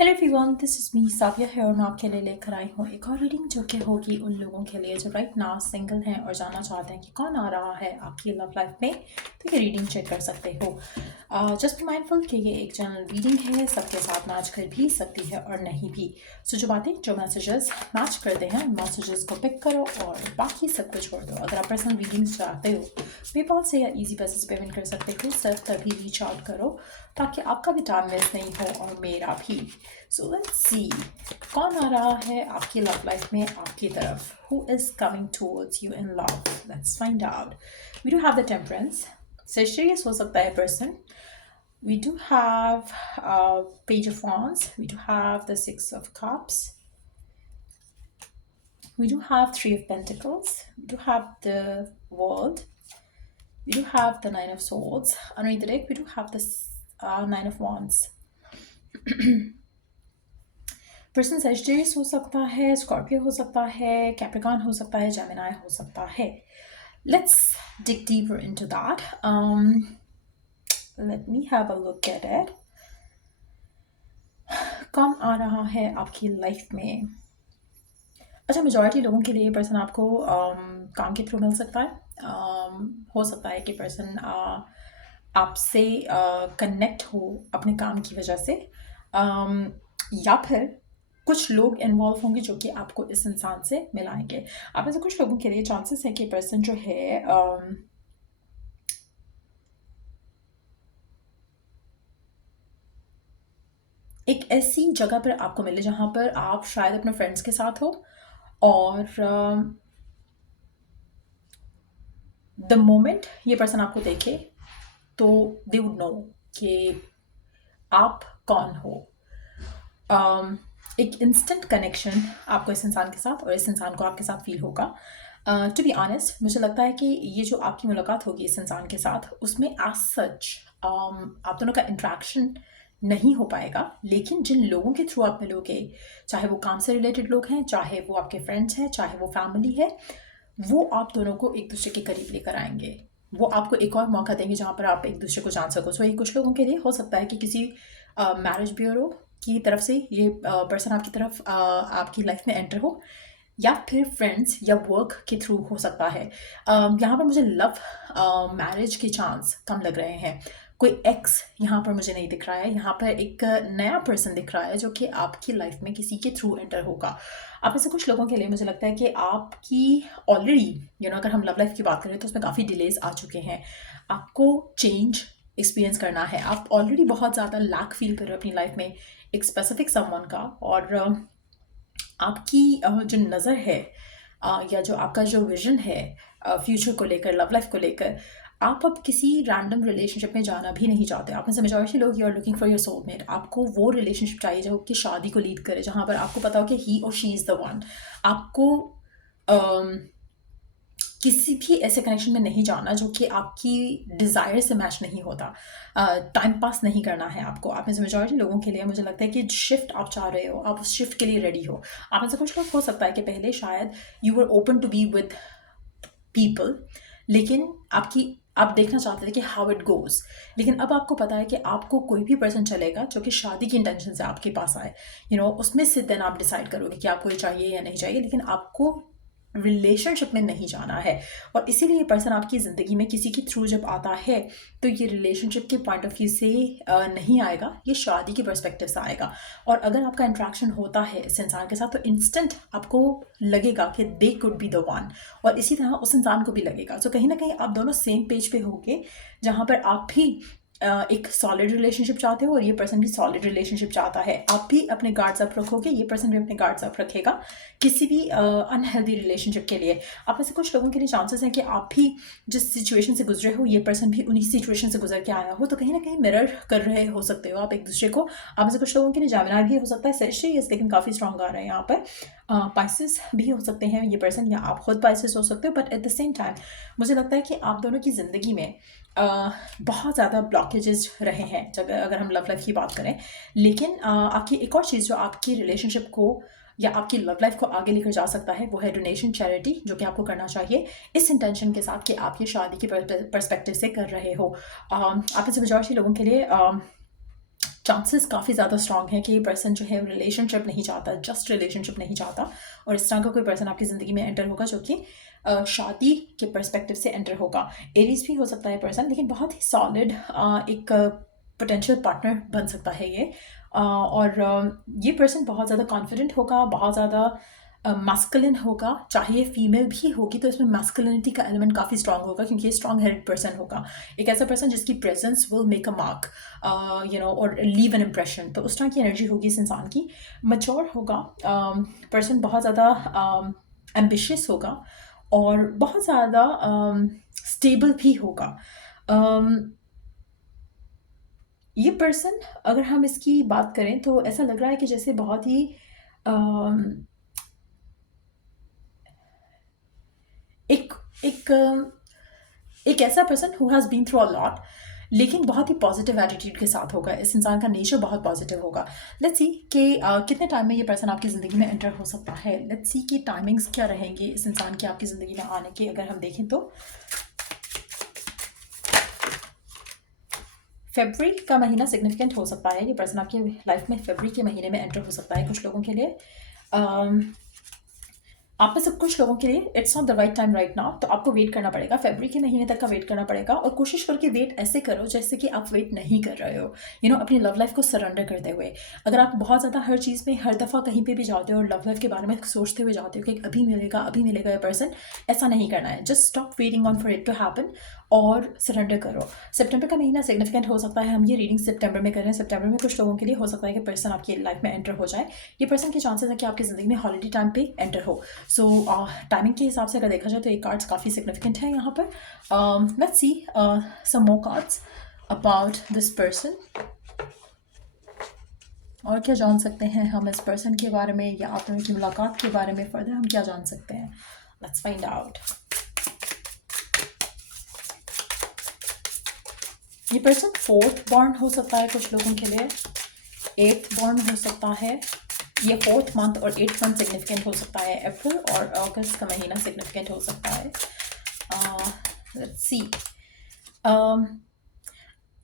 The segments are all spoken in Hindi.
Hello everyone, this is me Saviya है और मैं आपके लिए लेकर आई हूँ एक और रीडिंग जो कि होगी उन लोगों के लिए जो राइट नाउ सिंगल हैं और जानना चाहते हैं कि कौन आ रहा है आपकी लव लाइफ में। तो ये रीडिंग चेक कर सकते हो। जस्ट बी माइंडफुल कि ये एक जनरल रीडिंग है, सबके साथ मैच कर भी सकती है और नहीं भी। सो जो बातें जो मैसेजेस मैच करते हैं मैसेजेस को पिक करो और बाकी सब कुछ छोड़ दो। अगर आप पर्सनल रीडिंग्स चाहते हो पेपॉल से या इजी पैसे पेमेंट कर सकते हो, सिर्फ तभी रीच आउट करो ताकि आपका भी टाइम वेस्ट नहीं हो और मेरा भी। सो लेट्स सी कौन आ रहा है आपकी लव लाइफ में आपकी तरफ। Who is coming towards you in love, let's find out. We do have the temperance, Sagittarius हो सकता है person. We do have Page of Wands. We do have the Six of Cups. We do have Three of Pentacles. We do have the World. We do have the Nine of Swords. Underneath the deck, we do have the Nine of Wands. Person Sagittarius हो सकता है, स्कॉर्पियो हो सकता है, कैप्रिकॉन हो सकता है, जेमिनाई हो सकता है। Let's dig deeper into that. Let me have a look at it. कौन आ रहा है आपकी लाइफ में? अच्छा, मेजॉरिटी लोगों के लिए ये पर्सन आपको काम के थ्रू मिल सकता है। हो सकता है कि पर्सन आपसे कनेक्ट हो अपने काम की वजह से, या फिर कुछ लोग इन्वॉल्व होंगे जो कि आपको इस इंसान से मिलाएंगे। आप में से कुछ लोगों के लिए चांसेस है कि पर्सन जो है एक ऐसी जगह पर आपको मिले जहाँ पर आप शायद अपने फ्रेंड्स के साथ हो और द मोमेंट ये पर्सन आपको देखे तो दे वुड नो कि आप कौन हो। एक इंस्टेंट कनेक्शन आपको इस इंसान के साथ और इस इंसान को आपके साथ फील होगा। टू बी ऑनेस्ट, मुझे लगता है कि ये जो आपकी मुलाकात होगी इस इंसान के साथ उसमें एज सच आप दोनों का इंट्रैक्शन नहीं हो पाएगा, लेकिन जिन लोगों के थ्रू आप मिलोगे, चाहे वो काम से रिलेटेड लोग हैं, चाहे वो आपके फ्रेंड्स हैं, चाहे वो फैमिली है, वो आप दोनों को एक दूसरे के करीब लेकर आएंगे। वो आपको एक और मौका देंगे जहाँ पर आप एक दूसरे को जान सको। सो ये कुछ लोगों के लिए हो सकता है कि किसी मैरिज ब्यूरो की तरफ से ये पर्सन आपकी तरफ आपकी लाइफ में एंटर हो, या फिर फ्रेंड्स या वर्क के थ्रू हो सकता है। यहाँ पर मुझे लव मैरिज के चांस कम लग रहे हैं। कोई एक्स यहाँ पर मुझे नहीं दिख रहा है। यहाँ पर एक नया पर्सन दिख रहा है जो कि आपकी लाइफ में किसी के थ्रू एंटर होगा। आप में से कुछ लोगों के लिए मुझे लगता है कि आपकी ऑलरेडी अगर हम लव लाइफ की बात करें तो उसमें काफ़ी डिलेज आ चुके हैं। आपको चेंज एक्सपीरियंस करना है। आप ऑलरेडी बहुत ज़्यादा लैक फील कर रहे हो अपनी लाइफ में एक स्पेसिफिक समवन का, और आपकी जो नज़र है या जो आपका जो विजन है फ्यूचर को लेकर, लव लाइफ को लेकर, आप अब किसी रैंडम रिलेशनशिप में जाना भी नहीं चाहते। आप में से मेजॉरिटी लोग you are looking for your soulmate. आपको वो रिलेशनशिप चाहिए जो कि शादी को लीड करे, जहाँ पर आपको पता हो कि ही और शी इज़ द वन। आपको किसी भी ऐसे कनेक्शन में नहीं जाना जो कि आपकी डिज़ायर से मैच नहीं होता। टाइम पास नहीं करना है आपको। आप में से मेजॉरिटी लोगों के लिए मुझे लगता है कि शिफ्ट आप चाह रहे हो, आप उस शिफ्ट के लिए रेडी हो। आप में से कुछ लोग हो सकता है कि पहले शायद you were open to be with people, लेकिन आप देखना चाहते थे कि हाउ इट गोज़, लेकिन अब आपको पता है कि आपको कोई भी पर्सन चलेगा जो कि शादी की इंटेंशन से आपके पास आए। उसमें से देन आप डिसाइड करोगे कि आपको ये चाहिए या नहीं चाहिए, लेकिन आपको रिलेशनशिप में नहीं जाना है। और इसीलिए ये पर्सन आपकी ज़िंदगी में किसी के थ्रू जब आता है तो ये रिलेशनशिप के पॉइंट ऑफ व्यू से नहीं आएगा, ये शादी के पर्सपेक्टिव से आएगा। और अगर आपका इंट्रैक्शन होता है इस इंसान के साथ तो इंस्टेंट आपको लगेगा कि they could be the one, और इसी तरह उस इंसान को भी लगेगा। तो कहीं ना कहीं आप दोनों सेम पेज पे होंगे, जहाँ पर आप भी एक सॉलिड रिलेशनशिप चाहते हो और ये पर्सन भी सॉलिड रिलेशनशिप चाहता है। आप भी अपने गार्ड्स अप रखोगे, ये पर्सन भी अपने गार्ड्स अप रखेगा किसी भी अनहेल्दी रिलेशनशिप के लिए। आप में से कुछ लोगों के लिए चांसेस हैं कि आप भी जिस सिचुएशन से गुजरे हो ये पर्सन भी उन्हीं सिचुएशन से गुजर के आया हो, तो कहीं ना कहीं मिरर कर रहे हो सकते हो आप एक दूसरे को। आप में से कुछ लोगों के लिए जेमिनी भी हो सकता है, सेजिटेरियस लेकिन काफ़ी स्ट्रॉन्ग आ रहा है यहाँ पर। पाइसेस भी हो सकते हैं ये पर्सन, या आप खुद पाइसेस हो सकते हो। But at the same time मुझे लगता है कि आप दोनों की ज़िंदगी में बहुत ज़्यादा ब्लॉकेजेस रहे हैं अगर हम लव लाइफ की बात करें। लेकिन आपकी एक और चीज़ जो आपकी रिलेशनशिप को या आपकी लव लाइफ को आगे लेकर जा सकता है वो है डोनेशन, चैरिटी, जो कि आपको करना चाहिए इस इंटेंशन के साथ कि आप ये शादी के पर्सपेक्टिव से कर रहे हो। आप इस मेजॉरिटी लोगों के लिए चांसेस काफ़ी ज़्यादा स्ट्रांग है कि ये पर्सन जो है रिलेशनशिप नहीं चाहता, जस्ट रिलेशनशिप नहीं चाहता, और इस तरह का कोई पर्सन आपकी ज़िंदगी में एंटर होगा जो कि शादी के पर्सपेक्टिव से एंटर होगा। एरीज भी हो सकता है पर्सन, लेकिन बहुत ही सॉलिड एक पोटेंशियल पार्टनर बन सकता है ये। और ये पर्सन बहुत ज़्यादा कॉन्फिडेंट होगा, बहुत ज़्यादा मैस्कुलिन होगा, चाहे ये फीमेल भी होगी तो इसमें मैस्कुलिनिटी का एलिमेंट काफ़ी स्ट्रांग होगा, क्योंकि ये स्ट्रांग हेडेड पर्सन होगा, एक ऐसा पर्सन जिसकी presence will make a mark और लीव एन इम्प्रेशन। तो उस तरह की एनर्जी होगी इस इंसान की। मैच्योर होगा पर्सन, बहुत ज़्यादा एम्बिशियस होगा और बहुत ज़्यादा स्टेबल भी होगा। ये पर्सन, अगर हम इसकी बात करें तो ऐसा लग रहा है कि जैसे बहुत ही एक एक एक ऐसा person who has been through a lot, लेकिन बहुत ही पॉजिटिव एटीट्यूड के साथ होगा। इस इंसान का नेचर बहुत पॉजिटिव होगा। लेट्स सी कि कितने टाइम में ये पर्सन आपकी ज़िंदगी में एंटर हो सकता है। लेट्स सी कि टाइमिंग्स क्या रहेंगे इस इंसान की आपकी ज़िंदगी में आने के, अगर हम देखें तो फरवरी का महीना सिग्निफिकेंट हो सकता है। ये पर्सन आपकी लाइफ में फरवरी के महीने में एंटर हो सकता है कुछ लोगों के लिए। आप में से कुछ लोगों के लिए it's not the right time right now, तो आपको वेट करना पड़ेगा, फरवरी के महीने तक का वेट करना पड़ेगा। और कोशिश करके वेट ऐसे करो जैसे कि आप वेट नहीं कर रहे हो, अपनी लव लाइफ को सरेंडर करते हुए। अगर आप बहुत ज़्यादा हर चीज़ में हर दफ़ा कहीं पे भी जाते हो और लव लाइफ के बारे में सोचते हुए जाते हो कि अभी मिलेगा ये पर्सन, ऐसा नहीं करना है। Just stop waiting on for it to happen और सरेंडर करो। सितंबर का महीना सिग्निफिकेंट हो सकता है, हम ये रीडिंग सितंबर में कर रहे हैं। सितंबर में कुछ लोगों के लिए हो सकता है कि पर्सन आपकी लाइफ में एंटर हो जाए। ये पर्सन के चांसेस है कि आपकी ज़िंदगी में हॉलिडे टाइम पे एंटर हो। सो टाइमिंग के हिसाब से अगर देखा जाए तो ये कार्ड्स काफ़ी सिग्निफिकेंट है यहाँ पर। Let's see some more cards about this person. और क्या जान सकते हैं हम इस पर्सन के बारे में, या आप दोनों की मुलाकात के बारे में फर्दर हम क्या जान सकते हैं। Let's find out. ये पर्सन 4th बॉर्न हो सकता है कुछ लोगों के लिए, 8th बॉर्न हो सकता है। ये 4th मंथ और 8th मंथ सिग्निफिकेंट हो सकता है। अप्रैल और अगस्त का महीना सिग्निफिकेंट हो सकता है। लेट्स सी,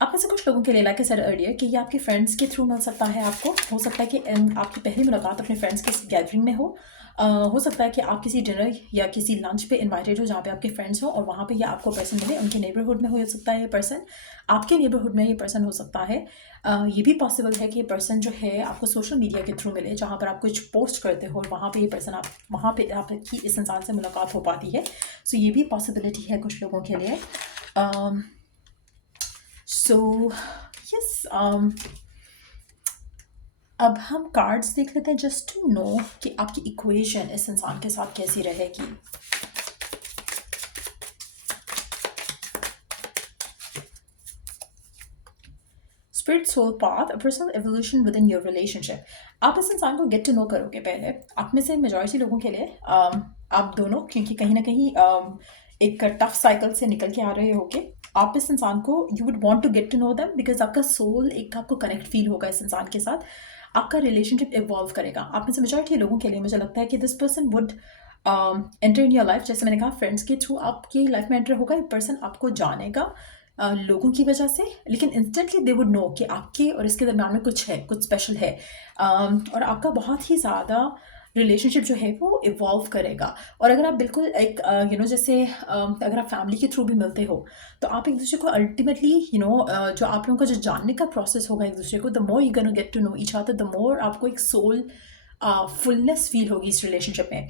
आप में से कुछ लोगों के लिए, लाइक आई सेड अर्लियर, कि ये आपके फ्रेंड्स के थ्रू मिल सकता है आपको। हो सकता है कि आपकी पहली मुलाकात अपने फ्रेंड्स के गैदरिंग में हो सकता है कि आप किसी डिनर या किसी लंच पे इनवाइटेड हो जहाँ पे आपके फ्रेंड्स हो, और वहाँ पे ये आपको पर्सन मिले। उनके नेबरहुड में हो सकता है ये पर्सन, आपके नेबरहुड में ये पर्सन हो सकता है। ये भी पॉसिबल है कि ये पर्सन जो है आपको सोशल मीडिया के थ्रू मिले, जहाँ पर आप कुछ पोस्ट करते हो और वहाँ पे ये पर्सन वहाँ पे आपकी इस इंसान से मुलाकात हो पाती है। सो ये भी पॉसिबिलिटी है कुछ लोगों के लिए। सो यस, अब हम कार्ड्स देख लेते हैं जस्ट टू नो कि आपकी इक्वेशन इस इंसान के साथ कैसी रहेगी। Spirit soul path, a personal evolution within your relationship. आप इस इंसान को गेट टू नो करोगे पहले। आप में से मेजॉरिटी लोगों के लिए आप दोनों, क्योंकि कहीं ना कहीं एक टफ साइकिल से निकल के आ रहे होगे, आप इस इंसान को you would want to get to know them, because आपका सोल एक आपको कनेक्ट फील होगा इस इंसान के साथ। आपका रिलेशनशिप इवॉल्व करेगा। आप में से मेजॉरिटी लोगों के लिए मुझे लगता है कि this person would enter in your life. जैसे मैंने कहा, फ्रेंड्स के थ्रू आपकी लाइफ में एंटर होगा। ये पर्सन आपको जानेगा लोगों की वजह से, लेकिन इंस्टेंटली दे वुड नो कि आपके और इसके दरम्यान में कुछ है, कुछ स्पेशल है। और आपका बहुत ही ज़्यादा रिलेशनशिप जो है वो इवॉल्व करेगा। और अगर आप बिल्कुल एक जैसे अगर आप फैमिली के थ्रू भी मिलते हो, तो आप एक दूसरे को अल्टीमेटली जो आप लोगों का जो जानने का प्रोसेस होगा एक दूसरे को, the more you gonna get to know each other, the more आपको एक सोल फुलनेस फील होगी इस रिलेशनशिप में।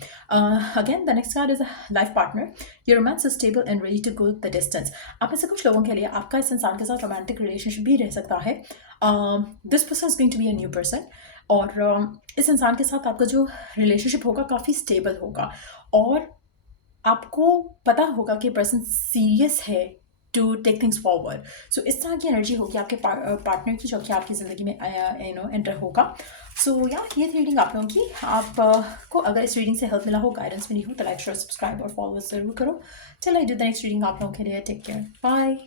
Again the next card is a life partner. Your romance is stable and ready to go the distance. आप में से कुछ लोगों के लिए आपका इस इंसान के साथ रोमांटिक रिलेशनशिप भी रह सकता है। This person is going to be a new person, और इस इंसान के साथ आपका जो रिलेशनशिप होगा काफ़ी स्टेबल होगा, और आपको पता होगा कि पर्सन सीरियस है टू टेक थिंग्स फॉरवर्ड। सो इस तरह की एनर्जी होगी आपके पार्टनर की, जो कि आपकी ज़िंदगी में एंटर होगा। सो ये थी रीडिंग आप लोगों की। आपको अगर इस रीडिंग से हेल्प मिला हो, गाइडेंस मिली हो, तो लाइक शेयर सब्सक्राइब और फॉलो ज़रूर करो। चलो, I do the next reading आप लोगों के लिए। Take care, bye.